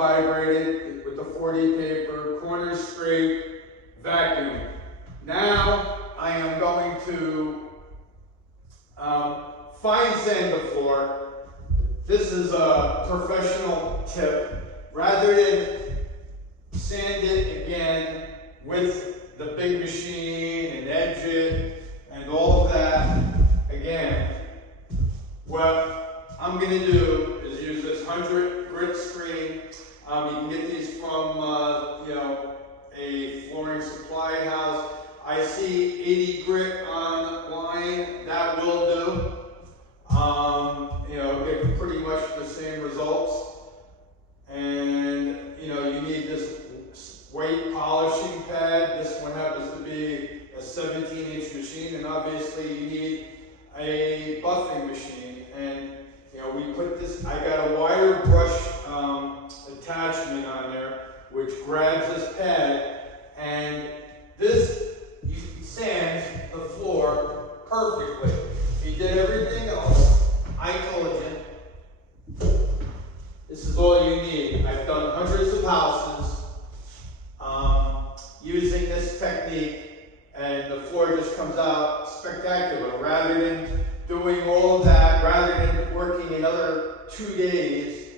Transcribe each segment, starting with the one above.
vibrated with the 4D paper, corners straight, vacuum. Now I am going to fine sand the floor. This is a professional tip. Rather than sand it again with the big machine and edge it and all of that again, what I'm going to do is use this 100 grit screen. You can get these from a flooring supply house. I see 80 grit online. That will do. Get pretty much the same results. And you need this white polishing pad. This one happens to be a 17-inch machine, and obviously you need a buffing machine. And we put this. I got a wire brush attachment on there, which grabs this pad, and this sands the floor perfectly. He did everything else. I told you, this is all you need. I've done hundreds of houses using this technique, and the floor just comes out spectacular. Rather than doing all of that, rather than working another 2 days,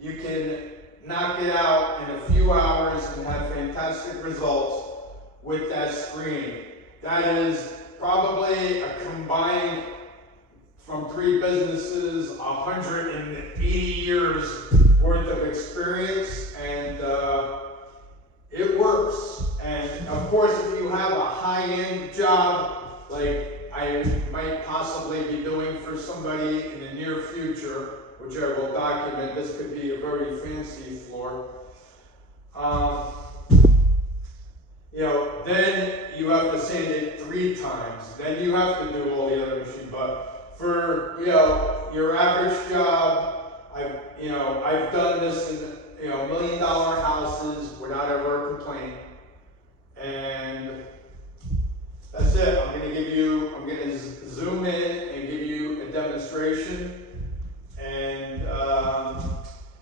you can knock it out in a few hours and have fantastic results with that screen. That is probably a combined, from 3 businesses, 180 years worth of experience, and it works. And of course, if you have a high-end job, like I might possibly be doing for somebody in the near future, which I will document, this could be a very fancy floor. Then you have to sand it 3 times. Then you have to do all the other machine. But for your average job, I've done this in $1 million houses without ever a complaint. And that's it. I'm going to zoom in and give you a demonstration and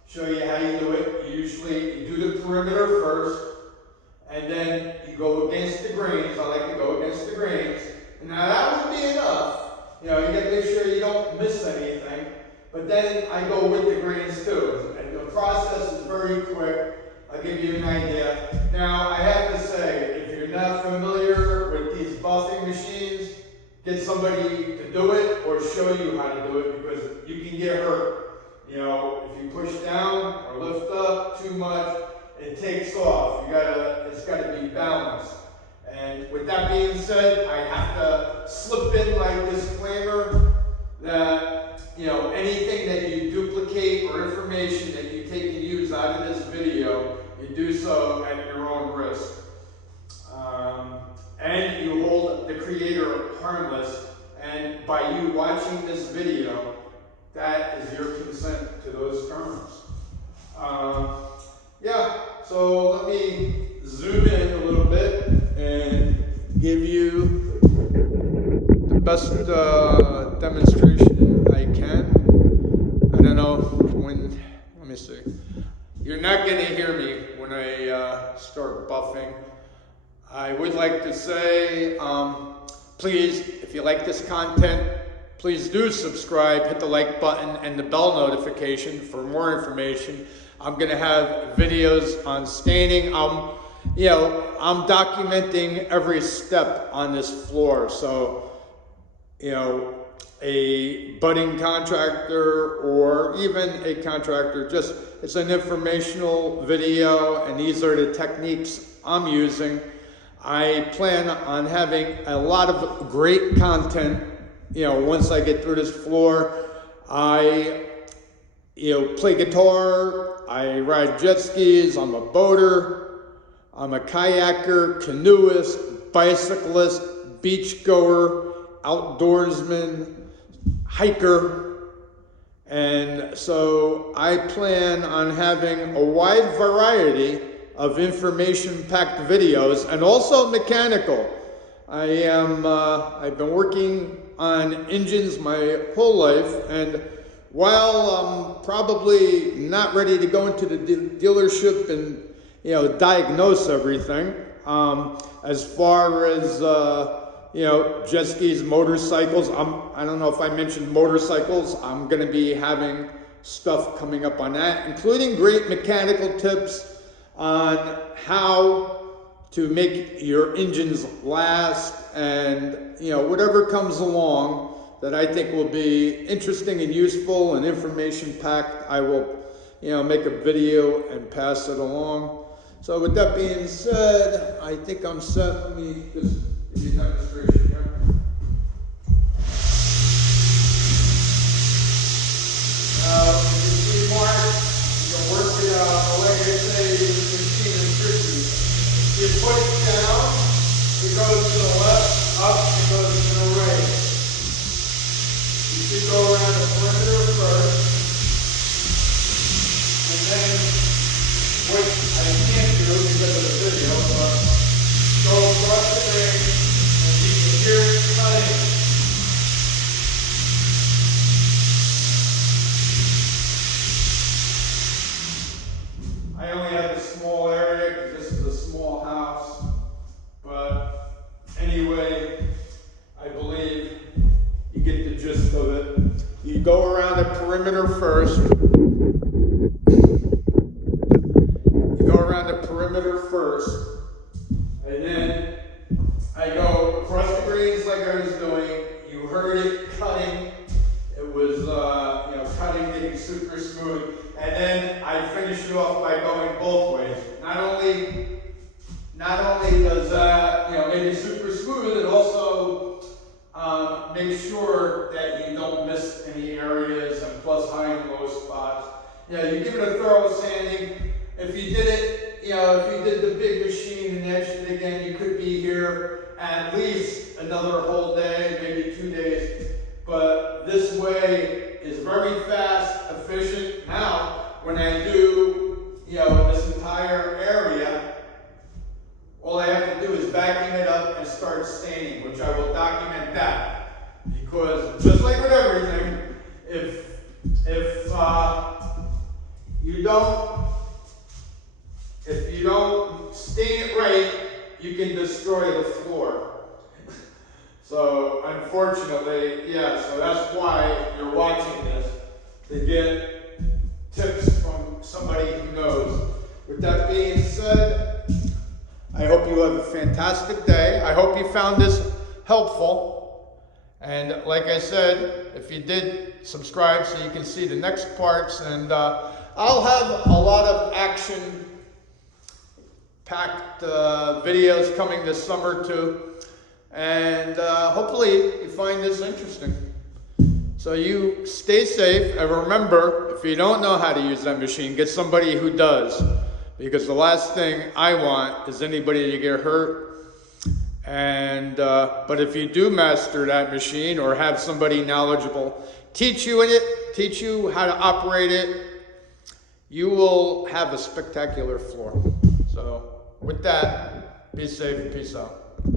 show you how you do it. You do the perimeter first, and then you go against the grains. I like to go against the grains. And now that would be enough. You got to make sure you don't miss anything. But then I go with the grains too. And the process is very quick. I'll give you an idea. Now, I have to say, if you're not familiar with these buffing machines, get somebody to do it or show you how to do it, because you can get hurt. If you push down or lift up too much, it takes off. It's got to be balanced. And with that being said, I have to slip in my disclaimer that anything that you duplicate or information that you take and use out of this video, you do so at your own risk. And you hold the creator harmless. And by you watching this video, that is your consent to those terms. So let me zoom in a little bit and give you the best demonstration I can. I don't know let me see. You're not going to hear me when I start buffing. I would like to say, please, if you like this content, please do subscribe, hit the like button and the bell notification for more information. I'm going to have videos on staining. I'm documenting every step on this floor. So, a budding contractor or even a contractor, it's an informational video, and these are the techniques I'm using. I plan on having a lot of great content. Once I get through this floor, I play guitar, I ride jet skis, I'm a boater, I'm a kayaker, canoeist, bicyclist, beachgoer, outdoorsman, hiker. And so I plan on having a wide variety of information-packed videos, and also mechanical. I've been working on engines my whole life, and while I'm probably not ready to go into the dealership and, you know, diagnose everything, as far as, you know, jet skis, motorcycles, I don't know if I mentioned motorcycles, I'm going to be having stuff coming up on that, including great mechanical tips on how to make your engines last, and, you know, whatever comes along that I think will be interesting and useful and information packed, I will, you know, make a video and pass it along. So with that being said, I think I'm set. Let me just give you a demonstration here. You can see Mark, you can work it out. Like I say, this machine is tricky. You put it down, it goes to the left, up, it goes to the right. You should go around the perimeter first, and then, which I can't do because of the video, but go across the ring, and you can hear it cutting. I only have a small area because this is a small house, but anyway, I believe you get the gist of it. You go around the perimeter first. And then I go across the greens like I was doing. You heard it cutting. It was, you know, cutting, getting super smooth. And then I finish it off by going both ways. Not only does that, you know, make it super smooth, it also makes sure that you don't miss any areas, and plus high and low spots. You know, you give it a thorough sanding. If you did it, you know, if you did the big machine and etched it again, you could be here at least another whole day, maybe 2 days. But this way is very fast, efficient. Now, when I do, you know, this entire area, all I have to do is vacuum it up and start staining, which I will document that. Because just like with everything, if you don't stain it right, you can destroy the floor. So unfortunately, yeah, so that's why you're watching this, to get tips from somebody who knows. With that being said, I hope you have a fantastic day. I hope you found this helpful. And like I said, if you did, subscribe so you can see the next parts. And I'll have a lot of action-packed videos coming this summer too. And hopefully you find this interesting. So you stay safe, and remember, if you don't know how to use that machine, get somebody who does. Because the last thing I want is anybody to get hurt. And but if you do master that machine, or have somebody knowledgeable teach you how to operate it, you will have a spectacular floor. So with that, be safe, peace out.